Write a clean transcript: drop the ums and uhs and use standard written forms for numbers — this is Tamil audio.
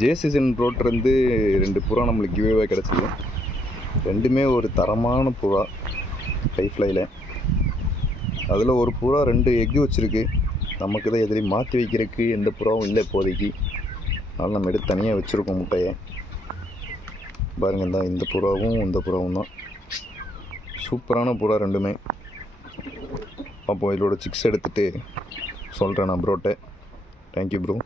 ஜேசிசன் ப்ரோட்லேருந்து 2 புறா நம்மளுக்கு கிவ்அவே கிடச்சிது. ரெண்டுமே ஒரு தரமான புறா லைஃப்லையில். அதில் ஒரு புறா 2 எக்கு வச்சுருக்கு. நமக்கு தான் எதுலேயும் மாற்றி வைக்கிறதுக்கு எந்த புறாவும் இல்லை இப்போதைக்கு. அதனால் நம்ம எடுத்து தனியாக வச்சுருக்கோம் முட்டையை. பாருங்கள் தான் இந்த புறாவும் இந்த புறாவும் தான். சூப்பரான புறா ரெண்டுமே. அப்போது இதோட சிக்ஸ் எடுத்துகிட்டு சொல்கிறேன் நான் ப்ரோட்ட. Thank you bro.